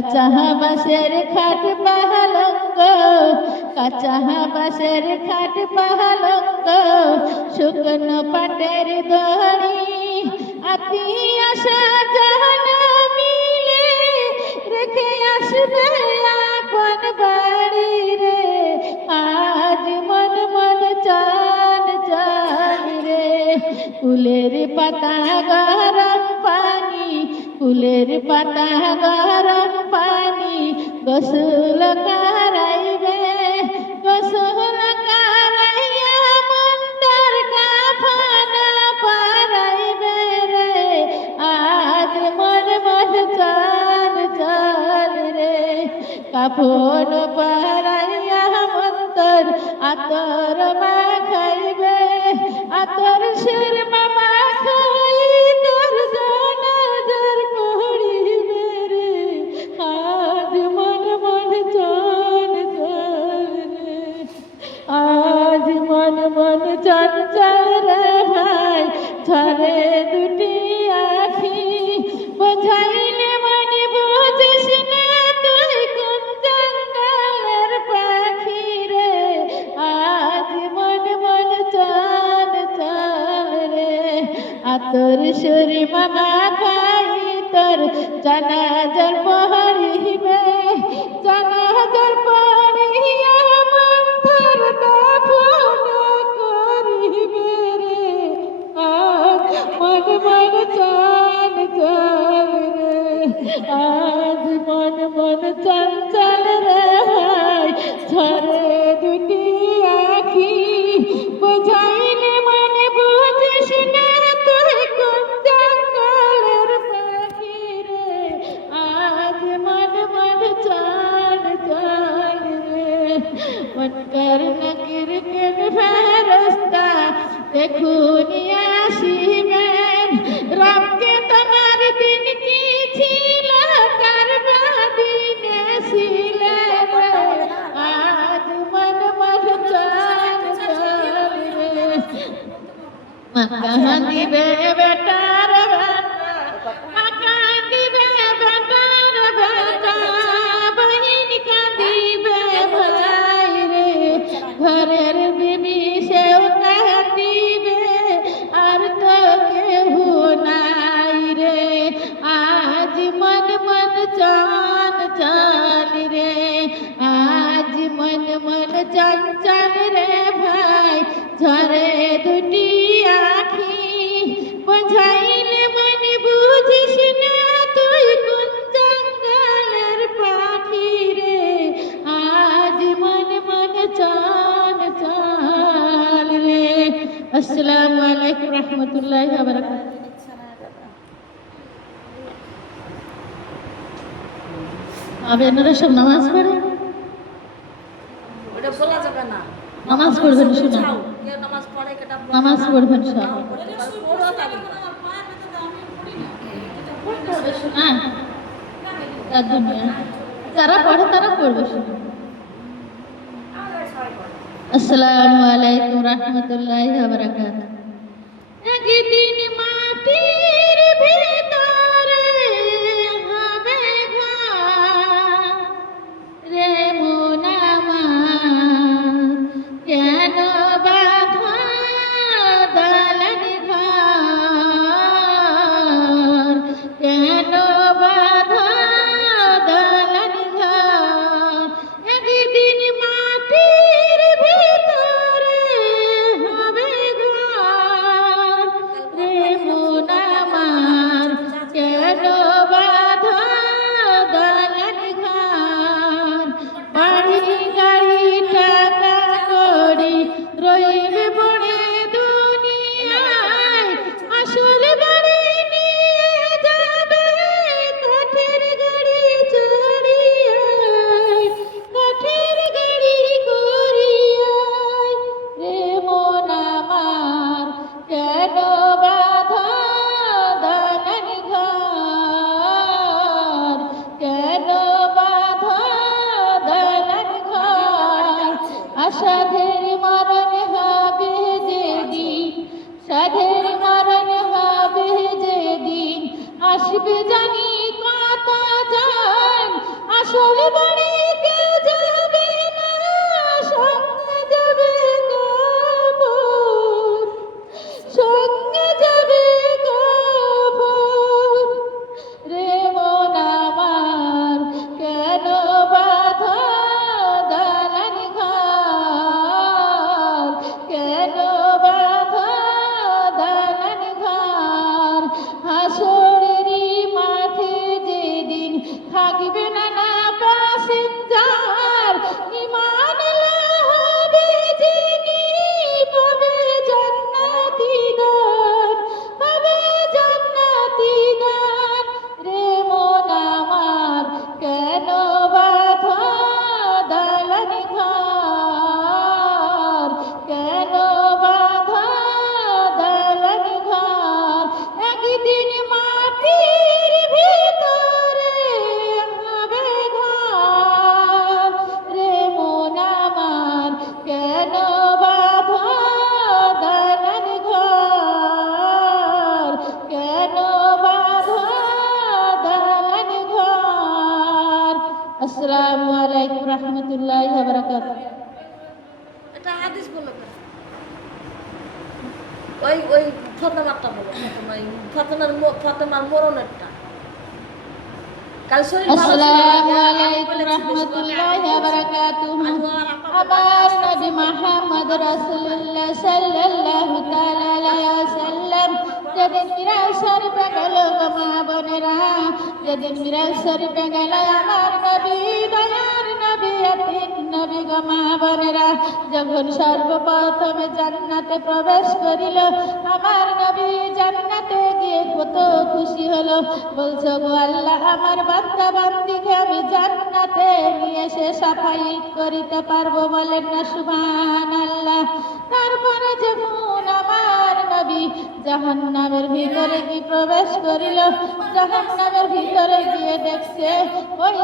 কাঁচা বাঁশের খাট পালঙ্ক, কাঁচা বাঁশের খাট পালঙ্ক, শুকনো পাটের দড়ি, আত্মীয় স্বজন মিলে রেখে আসবে আপন বাড়ি রে। আজ মন মন চান চান রে, ফুলের পাতা গরম পানি, ফুলের পাতা গরম পানি, গোসল করাইবে, গোসল করাইয়া মন্দার কাফন পরাইবে রে। আজ মন মন চান চান রে, কাফন পরাইয়া মন্তর আতর মাখাইবে, আতর সুর মামা খাই তোর জানাজার পড়িবে রে। আজ মন মন চান চান রে, আজ মন মন চঞ্চল রে ভাই, ঝরে দুটি আখি, বোঝাইলে মনে বুঝিস না তুই কোন জঙ্গলের পাখি রে। আজ মন মন চান চান রে, আতর সুরি মামা খাই তোর জানাজার পড়িবে, জানাজার পড়িয়া মন্থর দাফন করিবে রে। আজ মন মন চান চান রে, আজ মন মন চঞ্চল রে ভাই, ঝরে দুটি আখি, বোঝাইলে মনে বুঝিস না তুই কোন জঙ্গলের পাখি রে। আজ মন মন চান চান রে, মন কর নকির কেন ফেরস্তা দেখুনি আসিবেন, রবকে তোমার দিন কি ছিল কারবা দিনে ছিলে রে। আজ মন মন চান চান রে, মাকা দিবে বেটার বেটা, মাকা দিবে বেটার বেটা, বহিন কাঁদিবে ভাই রে। ঘরের বিবি সেও কাঁদিবে, আর তো কেহ নাই রে। আজ মন মন চান চান রে, আজ মন মন চঞ্চল রে ভাই, ঝরে দুটি আখি, বোঝাইলে মনে বুঝিস না তুই কোন জঙ্গলের পাখি রে। আজ মন মন চান চান রে। আসসালামু আলাইকুম রহমতুল্লাহি ওয়া বারাকাতুহু। আপনারা সব নামাজ পড়েন, নামাজ পড়বেন, শোনা নামাজ পড়বেন সব। যারা পড়ে তারা পড়বে শোনা। আসসালামু আলাইকুম রহমতুল্লাহি ওয়া বারাকাতুহু। একদিন মাটির ভিতরে হবে ঘর রে মন আমার, কেন বাঁধা দালান ঘর, কেন বাঁধা দালান ঘর। একদিন মাটির ভিতরে হবে ঘর রে মন আমার, হাদিস বলো কেন? ওই ফাতেমারটা বলো, ফাতেমার মরণেরটা। কাল শরীর ভালো ছিল না, আসসালামু আলাইকুম রাহমাতুল্লাহি ওয়া বারাকাতুহু। আমার নবী মুহাম্মদ রাসূলুল্লাহ সাল্লাল্লাহু তাআলা আলাইহি ওয়াসাল্লাম যেদিন মিরাজ শরীফে গেল গো মা বোনেরা, যেদিন মিরাজ শরীফে গেল আমার নবী, দয়ার নবী, আতিক নবী গো মা বোনেরা, যখন সর্বপ্রথমে জান্নাতে প্রবেশ করিল আমার নবী, জান্নাতে গিয়ে কত খুশি হলো। বলছো গো আল্লাহ, আমার বান্দা বান্দিকে আমি জান্নাতে নিয়ে এসে সাফায়াত করিতে পারবো, বলেন না সুবহানাল্লাহ। তারপরে যখন আমার নবী জাহান্নামের ভিতরে কি প্রবেশ করিল, জাহান্নামের ভিতরে গিয়ে দেখছে ওই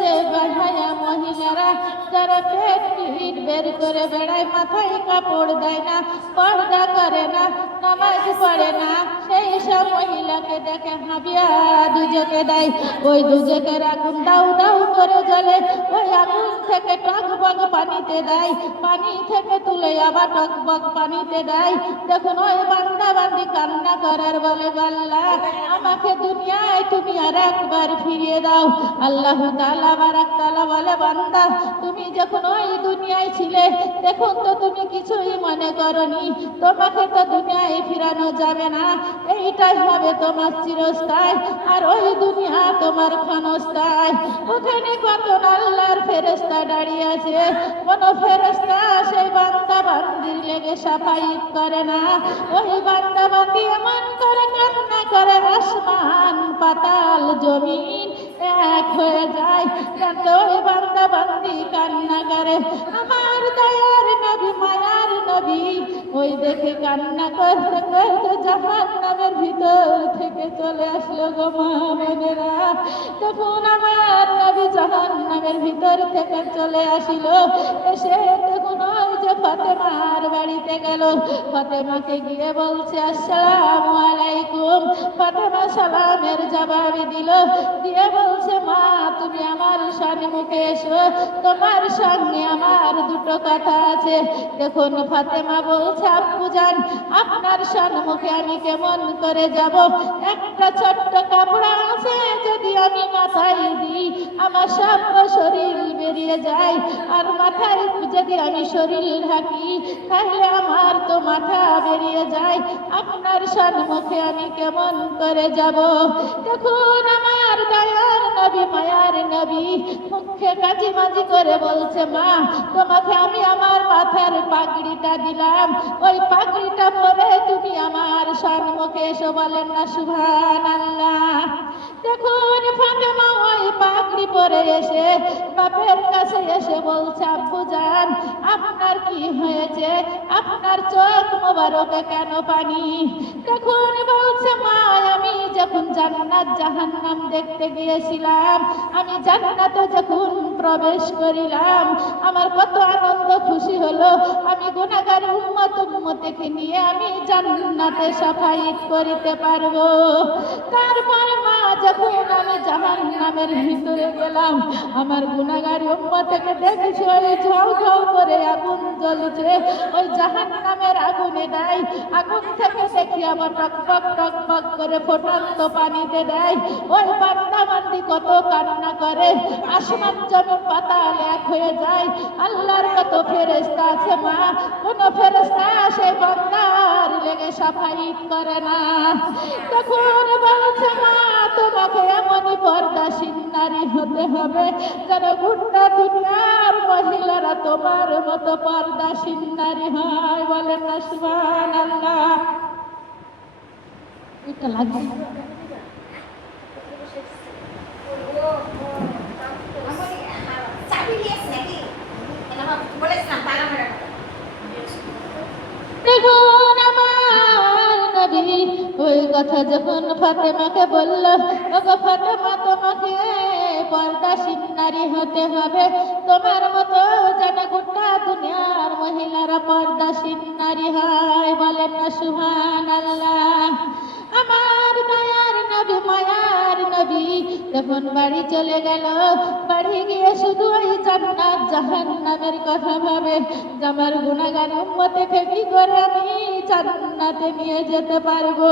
যে বাহায়া মহিলারা যারা পেট পিঠ বের করে বেড়ায়, মাথায় কাপড় দেয় না, পর্দা করে না, নামাজ পড়ে না, সেই সব মহিলাকে দেখে হাবিয়া দুজকে দেয়। ওই দুজকের আগুন দাউ দাউ করে জ্বলে, ওই আগুন থেকে টকবক পানিতে দেয়, পানি থেকে তুলে আবার টকবক পানিতে দেয়। দেখুন ওই বান্দা বান্দি কান্না করার বলে, আল্লাহ আমাকে দুনিয়ায় তুমি আর একবার ফিরিয়ে দাও। আল্লাহ তাআলা বারাক তাআলা বলে, বান্দা তুমি যখন ওই দুনিয়ায় ছিলে দেখুন তো তুমি কিছুই মনে করনি, তোমাকে তো দুনিয়ায় ফিরানো যাবে না, এইটাই হবে তোমার চিরস্থায়ী, আর ওই দুনিয়া তোমার ক্ষণস্থায়ী। ওখানে কত আল্লাহর ফেরেশতা দাঁড়িয়ে আছে, কোন ফেরেশতা সেই বান্দা বান্দির লেগে সাফায়াত করে না। ওই বান্দা বান্দি এমন করে কান্না করে আসমান পাতাল জমিন এক হয়ে যায়, যাতে ওই বান্দা বান্দি কান্না করে। আমার দয়ার নবী, মায়ার নবী ওই দেখে কান্না করতে করতে জাহান্নামের ভিতর থেকে চলে আসলো গো মা বোনেরা। তখন আমার নবী জাহান্নামের ভিতর থেকে চলে আসিল, এসে দেখুন ওই যে ফাতেমার বাড়িতে গেল, ফাতেমাকে গিয়ে বলছে আসসালামু আলাইকুম। ফাতেমা সালামের জবাব দিল, দিয়ে বলছে মা তুমি আমার সম্মুখে এসো, তোমার সঙ্গে আমার দুটো কথা আছে। দেখুন ফাতেমা বলছে আব্বুজান আপনার সম্মুখে আমি কেমন করে যাব, একটা ছোট্ট কাপড় আছে যদি আমি মাথায় দিই আমার সব শরীর বেরিয়ে যায়, আর মাথায় যদি আমি শরীর ঢাকি তাহলে আমার তো মাথা বেরিয়ে যায়, আপনার সম্মুখে আমি কেমন করে যাব। দেখুন আমার দয়ার নবী, মায়ার নবী মুখে কাজি মাজি করে বলছে মা তোমাকে আমি আমার মাথার পাগড়িটা দিলাম, ওই পাগড়িটা পরে তুমি আমার সম্মুখে এসো, বলেন না সুবহানাল্লাহ। দেখুন ফাতেমা ওই পাগড়ি পরে এসে বাপের কাছে এসে বলছে আব্বুজান আপনার কি হয়েছে, আপনার চোখ মোবারকে কেন পানি? দেখুন বলছে মা আমি যখন জান্নাত জাহান্নাম দেখতে গিয়েছিলাম, আমি জান্নাতে যখন প্রবেশ করিলাম আমার কত আনন্দ খুশি হলো, আমি গুনাহগার উম্মতকে নিয়ে আমি জান্নাতে সাফায়াত করিতে পারবো। তারপর মা যখন আমি জাহান্নামের ভিতরে গেলাম আমার গুনাহগার উম্মতকে দেখেছি ওই ঝাউ ঝাউ করে আগুন জ্বলছে, ওই জাহান্নামের আগুনে দেয়, আগুন থেকে দেখি আবার টকবক টকবক করে ফোটান্ত পানিতে দেয়। ওই বান্দা বান্দি কত কান্না করে, আসমান জমিন পাতাল এক হয়ে যায়। আল্লাহর কত ফেরেশতা আছে মা, কোন ফেরেশতা সেই বান্দার লেগে সাফায়াত করে না। তখন বলছে মা তোমাকে এমনই পর্দাশীল নারী হতে হবে যেন গোটা দুনিয়ার মহিলারা তোমার মতো পর্দাশীল নারী হয়, বলেন না সুবহানাল্লাহ। এটা লাগবে দেখুন আমার নবী ওই কথা যখন ফাতেমাকে বলল, ওগো ফাতেমা তোমাকে পর্দাশীল নারী হতে হবে, তোমার মতো যেন গোটা দুনিয়ার মহিলারা পর্দাশীল নারী হয়, বলেন না সুবহানাল্লাহ। আমার দয়ার নবী, মায়ার নবী যখন বাড়ি চলে গেল, বাড়ি গিয়ে শুধু ওই জান্নাত জাহান্নামের কথা ভাবে যে আমার গুনাহগার উম্মতকে কি করে আমি জান্নাতে নিয়ে যেতে পারবো,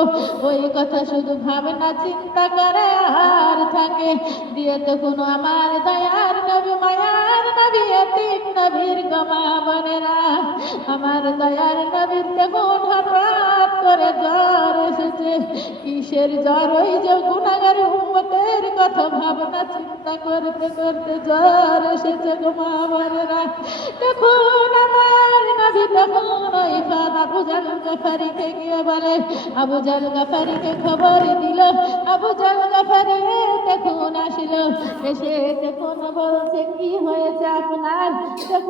ওই কথা শুধু ভাবনা চিন্তা করে আর থাকে। দিয়ে তো কোনো আমার দয়ার নবী মায়ার নবী এতিম নবীর গমা বনে না, আমার দয়ার নবীর দেখুন হঠাৎ করে জ্বর এসেছে। কিসের জ্বর? ওই যে গুনাহগার উম্মতের কথা ভাবনা চিন্তা করতে করতে জ্বর এসেছে গো মা বোনেরা। দেখুন আমার নবী তখন ওই আবু জাল গাফারিকে গিয়ে বলে, আবু জাল গাফারিকে খবর দিল। আবু জাল গাফারি দেখুন আসিল, এসে দেখুন বলছে কি হয়েছে আপনার। দেখুন